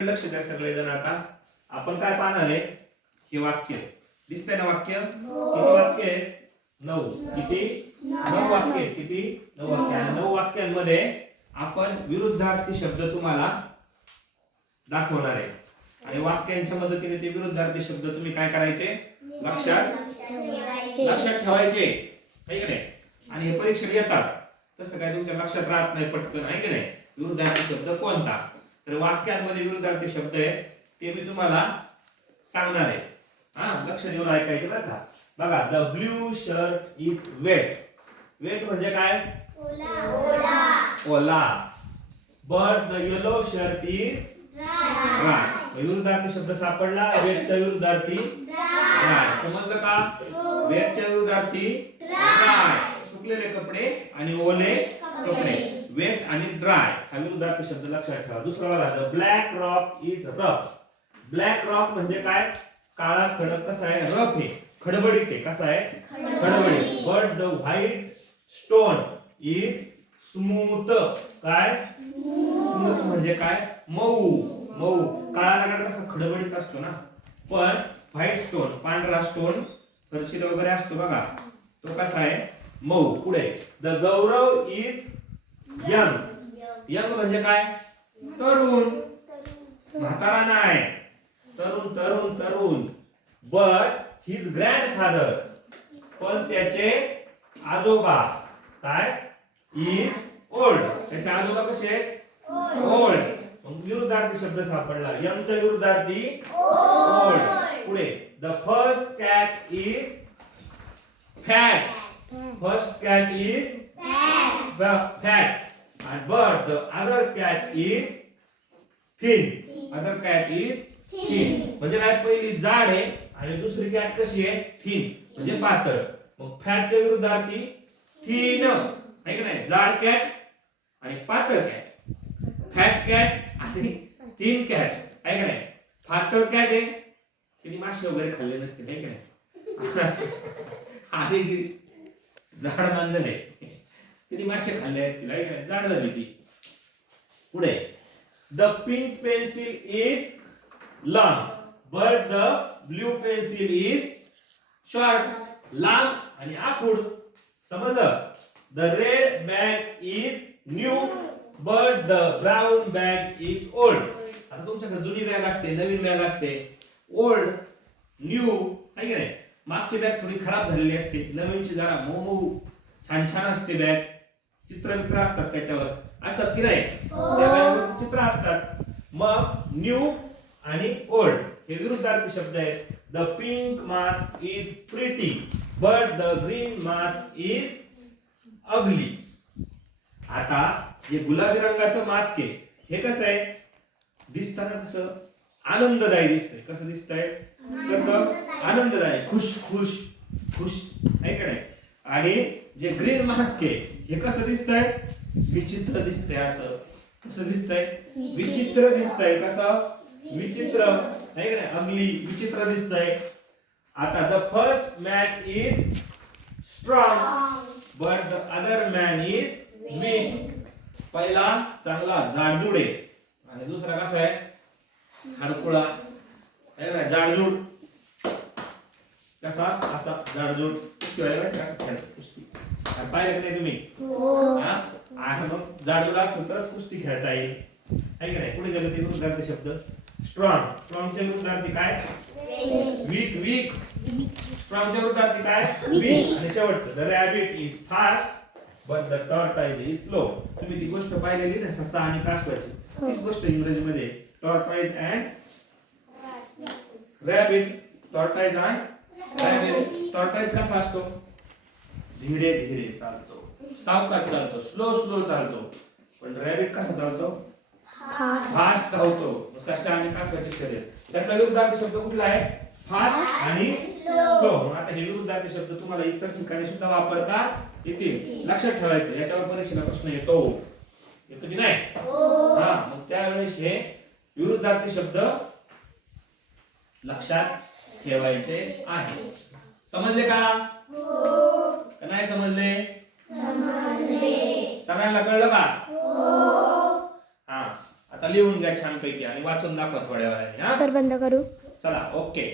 लक्ष द्या सगळेजण. आता आपण काय पाहणार आहे? हे वाक्य दिसतंय ना? वाक्य किती वाक्य आहे? 9. किती? 9 वाक्य. किती? 9 वाक्य. आणि 9 वाक्यांमध्ये आपण विरुद्धार्थी शब्द तुम्हाला दाखवणार आहे आणि वाक्यांच्या मदतीने ते विरुद्धार्थी शब्द तुम्ही काय करायचे? लक्षात ठेवायचे, आहे की नाही? आणि हे परीक्षेत येतात, तसं काय तुमच्या लक्षात राहत नाही पटकन, आहे की नाही? विरुद्धार्थी शब्द कोणता? तर वाक्यांमध्ये विरुद्धार्थी शब्द आहेत ते मी तुम्हाला सांगणार आहे. लक्ष देऊन ऐकायचे बरं का. बघा, the blue shirt is wet. Wet म्हणजे काय? ओला. But the yellow shirt is dry. विरुद्धार्थी शब्द सापडला. वेटच्या विरुद्धार्थी ड्राय. समजलं का? वेटच्या विरुद्धार्थी ड्राय, सुकलेले कपडे आणि ओले कपडे. वेट आणि ड्राय हा विरुद्धार्थी शब्द लक्षात ठेवा. दुसरा बघा, the black rock is rough. Black rock म्हणजे काय? काळा खडक कसा आहे? रफ आहे, खडबडीत आहे. कसा आहे? खडबडीत. But the white stone is smooth. काय? स्मूथ म्हणजे काय? मऊ. मऊ. काळा दगड कसा खडबडीत असतो ना, पण व्हाईट स्टोन, पांढरा स्टोन फरशीला वगैरे असतो बघा, तो कसा आहे? मऊ. पुढे, the Gaurav is young. Young म्हणजे काय? तरुण, म्हातारा नाही. तरुण तरुण तरुण. बट हिज ग्रँडफादर, पण त्याचे आजोबा काय? Is old. त्याचे आजोबा कसे आहेत? ओल्ड. मग विरुद्धार्थी शब्द सापडला. यंगच्या विरुद्धार्थी ओल्ड. पुढे, the first cat is fat. First cat is fat. But the other cat is thin. Other cat is thin. म्हणजे काय? पहिली जाड आहे आणि दुसरी कॅट कशी आहे? थिन म्हणजे पातळ. मग फॅटच्या विरुद्धार्थी थिन, आहे की नाही? जाड कॅट आणि पातळ कॅट. फॅट कॅट आणि थिन कॅट, आहे की नाही? पातळ कॅट आहे, तिने मासे वगैरे खाल्ले नसतील, आहे की नाही? आणि जी जाड मांजर आहे तिने मासे खाल्ले असतील, आहे का? जाड झाली ती. पुढे, the pink pencil is long but the blue pencil is short. लांब आणि आखूड. समजलं? The red bag is new but the brown bag is old. आता तुमच्याकडे जुनी बॅग असते, नवीन बॅग असते, ओल्ड, न्यू, आहे की नाही? मागची बॅग थोडी खराब झालेली असते, नवीनची जरा मऊ मऊ छान छान असते बॅग. चित्र असतात त्याच्यावर, असतात की नाही? चित्र असतात. मग न्यू आणि ओल्ड हे विरुद्धार्थी शब्द आहेत. The pink mask is pretty but the green mask is ugly. आता हे गुलाबी रंगाचं मास्क आहे, हे कसं आहे? दिसताना कसं आनंददायी दिसतंय. कसं दिसतंय? कसं आनंददायी, खुश खुश खुश, आहे का नाही? आणि जे ग्रीन मास्क आहे हे कसं दिसतंय? विचित्र दिसतंय. असं कसं दिसतंय? विचित्र दिसतंय. कसं? विचित्र, आहे का नाही? अगली, विचित्र दिसतंय. आता the first man is strong but the other man is weak. पहिला चांगला जाडजूड आहे आणि दुसरा कसा आहे? हडकुळा, आहे ना? जाडजूड कसा? असा जाडजूड. कुस्ती पाहिलं नाही तुम्ही? मग जाडजूड असतो तर कुस्ती खेळता येईल, आहे की नाही? पुढे गेलं ते विरुद्धार्थी शब्द. स्ट्रॉंग. स्ट्रॉंगच्या विरुद्धार्थी काय? वीक. वीक. स्ट्रॉंगच्या विरुद्धार्थी काय? वीक. आणि शेवटचं, the rabbit is fast but the tortoise is slow. तुम्ही ती गोष्ट पाहिलेली ना, ससा आणि कासवाची, तीच गोष्ट इंग्रजीमध्ये tortoise and rabbit. Tortoise and rabbit. Tortoise कसा असतो? धीरे धीरे चालतो, सावकाश चालतो, स्लो स्लो चालतो. पण रॅबिट कसा चालतो? फास्ट धावतो. ससा आणि कासवाची शर्यत. त्यातला विरुद्धार्थी शब्द कुठला आहे? फास्ट आणि स्लो. आता हे विरुद्धार्थी शब्द तुम्हाला इतर ठिकाणी सुद्धा वापरता येतील, लक्षात ठेवायचं. याच्यावर परीक्षेला प्रश्न येतो की नाही? मग त्यावेळेस हे विरुद्धार्थी शब्द लक्षात ठेवायचे आहे. समजले का? नाही समजले? सगळ्यांना कळलं का? आता लिहून घ्या छानपैकी आणि वाचून दाखवा थोड्या वेळाने हा. सर बंद करू. चला ओके.